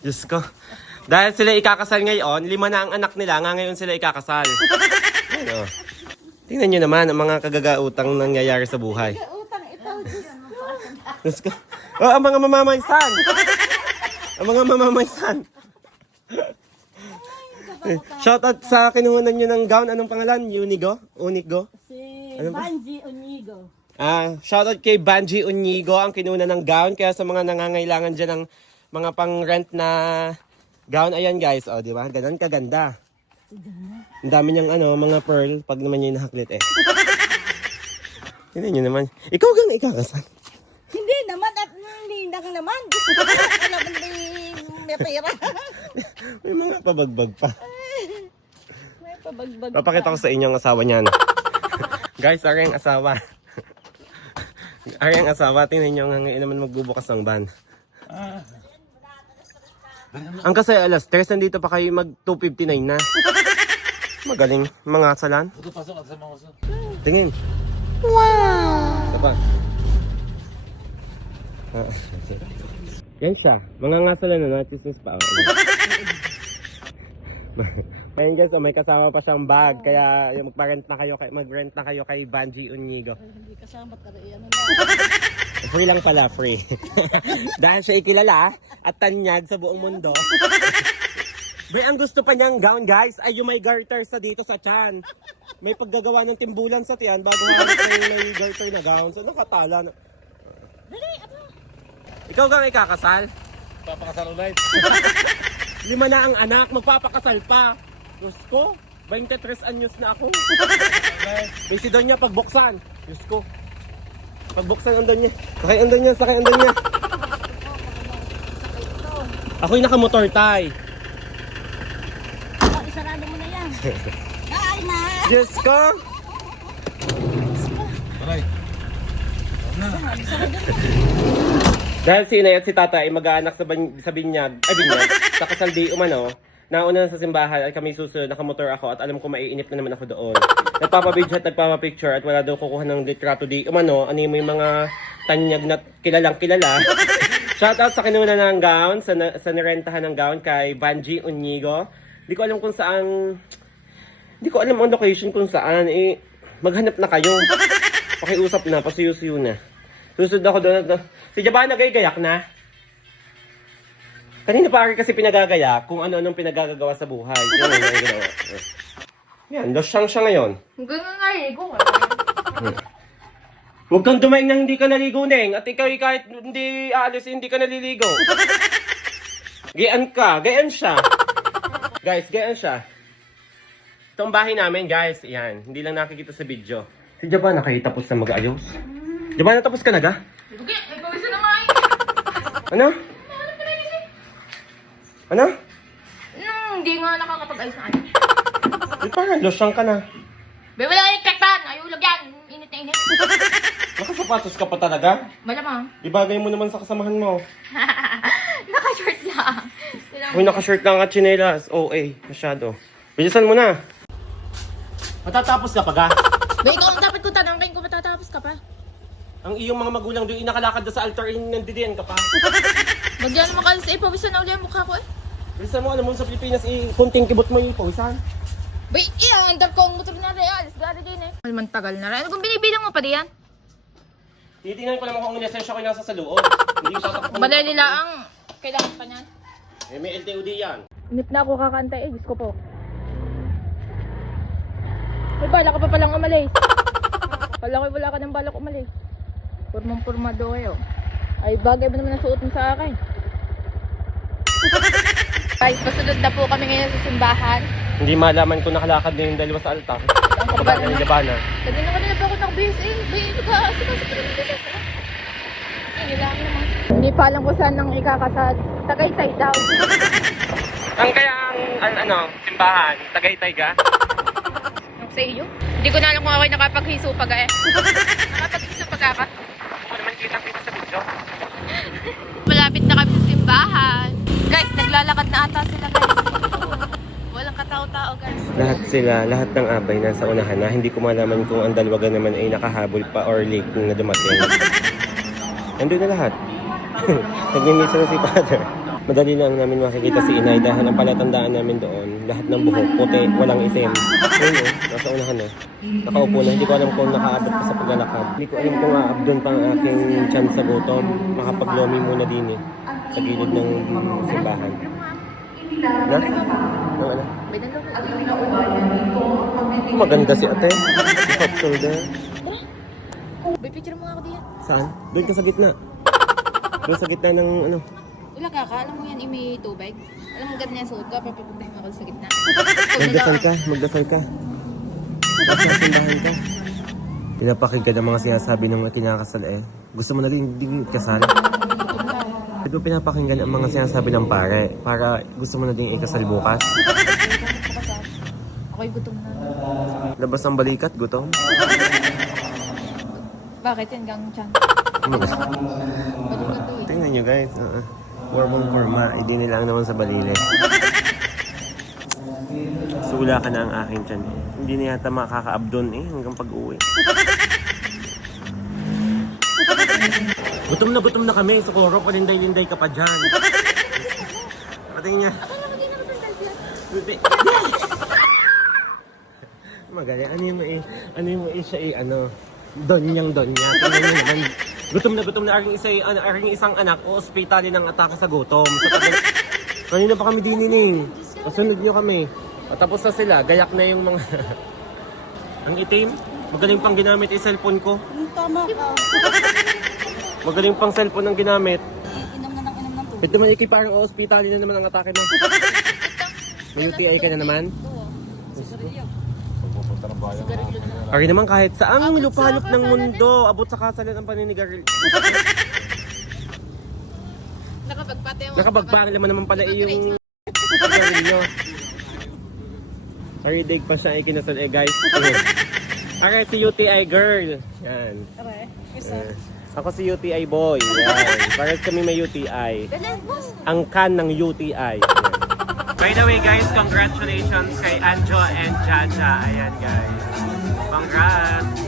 Diyos ko. Dahil sila ikakasal ngayon, lima na ang anak nila, nga ngayon sila ikakasal. Ano? Tingnan nyo naman ang mga kagagautang nangyayari sa buhay. Utang ito. Diyos ko. Oh, ang mga mamamaysan! ang mga mamamaysan! Shoutout sa kinuhunan nyo ng gown. Anong pangalan? Unigo? Unigo? Si Ano ba? Banji Onigo. Ah, shoutout kay Banji Unigo ang kinuna ng gown. Kaya sa mga nangangailangan dyan ng mga pang-rent na gown. Ayan guys, oh, di ba? Ganon kaganda. Ang dami niyang ano, mga pearl pag naman niya nahaklit eh. Tingnan niyo naman. Ikaw gang ikakasal. Hindi naman at hindi lang naman. Gusto ko na alam hindi may pera. May mga pabagbag pa. may pabagbag. Papakita ko sa inyo ang asawa niyan. Guys, ari ang asawa. ari ang asawa. Tingnan niyo nga ngayon naman magbubukas ng van. Ang kasi alas 3, nandito pa kayo mag 2.59 na. Magaling. Mga salan. Ito pasok at sama ko sa. Tingin. Wow! Sapa. Ah, Yan siya. Mga ngasalan na natisnes pa. Oh. Ayun guys, oh, may kasama pa siyang bag. Kaya yung magpa-rent na kayo, kay- mag-rent na kayo kay Banji Unigo. Hindi kasama tara yan na. Free lang pala, free. Dahil siya ikilala at tanyag sa buong mundo. May ang gusto pa niyang gown, guys, ay yung may garter sa dito sa chan. May paggagawa ng timbulan sa tiyan bago hanap na yung may garter na gown. So, nakatala. na- Dali, apa? Ikaw gang ikakasal? Papakasal ulit. Lima na ang anak, magpapakasal pa. Diyos ko, 23 anyos na ako. May si Donya pagbuksan. Diyos ko. Pagbuksan ang Donya. Sakay ang Donya, sakay ang Donya. Ako'y nakamotor tay. Oh, isarado mo na yan. Ay, na. Diyos ko. Aray. Dahil si inay at si tata ay mag-aanak sa, ban- sa binyag, ay binyag, sa kasaldi umano, nauna na sa simbahan at kami susunod, nakamotor ako at alam ko maiinip na naman ako doon. Nagpapabidyo at nagpapapicture at wala daw kukuha ng litrato di umano, ano yung may mga tanyag na kilalang kilala. Shoutout sa kinuna ng gown, sa, na- sa nirentahan ng gown kay Banji Unigo. Hindi ko alam kung saan, hindi ko alam ang location kung saan, eh, maghanap na kayo. Pakiusap na, pasiyusiyo na. Susunod ako doon. at- Si Jabana nagagayak na. Kanina pa rin kasi pinagagaya kung ano-anong pinagagagawa sa buhay. Yan ang ginawa. Yan, losyang siya ngayon. Hanggang nga eh, kung Huwag kang dumaing na hindi ka naligo, Neng. At ikaw kahit hindi aalis, hindi ka naliligo. Gayaan ka. Gayaan siya. Guys, gayaan siya. Ito ang bahay namin, guys. Yan. Hindi lang nakikita sa video. Si Jabana kayo tapos na mag-ayos? Jabana, tapos ka na ga? Okay, may pawisan na nga eh. Ano? Ano? Hmm, hindi nga nakakapag-ayos na ano. Di parang losyang ka na. Be, wala yung kaktan. Ayaw lagyan. Init na init. Nakasapatos ka pa talaga? Malamang. Ibagay mo naman sa kasamahan mo. Naka-short lang. Sila Uy, nakashirt lang at chinelas. Oh, eh, masyado. Bilisan mo na. Matatapos ka pa ga? Be, ikaw ang dapat ko tanongin kung matatapos ka pa. Ang iyong mga magulang doon inakalakad na sa altar, eh, nandidiyan ka pa. Magyan mo ka sa ipawisan na uli ang mukha ko eh. Bilisan mo, alam mo sa Pilipinas, eh, kunting kibot mo yung pawisan. Be, iya, ang andar ko ang motor na real. Gari din eh. Malman tagal na rin. Ano kung binibilang mo pa diyan? Titingnan ko naman kung ang lisensya ko nasa sa loob. Hindi tatakbo. Nila ang kailangan pa niyan. Eh, may LTOD yan. Inip na ako kakantay eh. Diyos ko po. May bala ka pa palang umalis. Kala ko wala ka ng balak umalis. Purmang purmado kayo. Ay, bagay ba naman ang suot mo sa akin? Guys, pasunod na po kami ngayon sa simbahan. Hindi malaman kung nakalakad na yung dalawa sa altar. Ang Kababa kabal ni na. Gabana. Sabi na kanila pa ako naka-BS eh. Bay, nag-aasik ako sa kanila. Hindi lang naman. Hindi pa alam ko saan nang ikakasal. Tagaytay daw. Ang kaya ang, an, ano, simbahan, Tagaytay ka? Ang sa iyo? Hindi ko na alam kung ako'y nakapaghiso pag eh. nakapaghiso pag ka. Hindi Lahat sila, lahat ng abay nasa unahan na hindi ko malaman kung ang dalawagan naman ay nakahabol pa or late na dumating. Nandun na lahat. Nagmimisa na si Father. Madali lang namin makikita si Inay dahil ang palatandaan namin doon, lahat ng buhok, puti, walang itim. Ayun o, nasa unahan o. Nakaupo na, hindi ko alam kung nakaabot pa sa paglalakad. Hindi ko alam kung aabdon pa ang aking tiyan sa gutom. Makapaglomi muna din eh, sa gilid ng simbahan. Na? Dalawa. Maganda si ate. Top shoulder. May picture mo ako diyan. Saan? Doon ka sa gitna. Doon sa gitna ng ano. Wala ka, alam mo yan, eh, may tubig. Alam mo, ganyan suot ko, papapuntahin mo ako sa gitna. Magdasal ka, magdasal ka. Nasa simbahan ka. Pinapakinggan ang mga sinasabi ng kinakasal eh. Gusto mo na rin din kasal? Di ba pinapakinggan ang mga sinasabi ng pare para gusto mo na din ikasal bukas? Ako'y gutom na. Labas ang balikat, gutom. Bakit yan, gang chan? Na to eh. Tingnan nyo guys. Uh, Warmong kurma, hindi nila ang naman sa balili. Sula ka na ang aking tiyan. Hindi na yata makakaabdon eh hanggang pag-uwi. Gutom na gutom na kami. Socorro, palinday-linday ka pa dyan. Patingin niya. Magaling. Ano yung mai, ano yung mai siya eh, ano, donyang donya. Tingnan niyo naman. Gutom na gutom na aking isa, ano, aking isang anak o ospitalin ng atake sa gutom. Sa tabi, kanina pa kami dinining. Pasunod niyo kami. O, tapos na sila, gayak na yung mga... ang itim, magaling pang ginamit yung cellphone ko. Tama ka. Magaling pang cellphone ang ginamit. Inom na ng inom ng tubig. Ito man iki parang ospitalin na naman ang atake mo. May UTI ka na naman? Pupunta ng bayan. Ari naman kahit saang lupalop ng mundo, abot sa kasalan ang paninigarilyo. Nakapagpate mo. Nakabagpang naman naman pala eh yung sigarilyo. Sorry, dig pa siya ay kinasal eh guys. Alright, si UTI girl. Yan. Aray. Eh, ako si UTI boy. Yan. Parang kami may UTI. Ang kan ng UTI. By the way guys, congratulations kay Anjo and Jaja. Ayan guys. Congrats!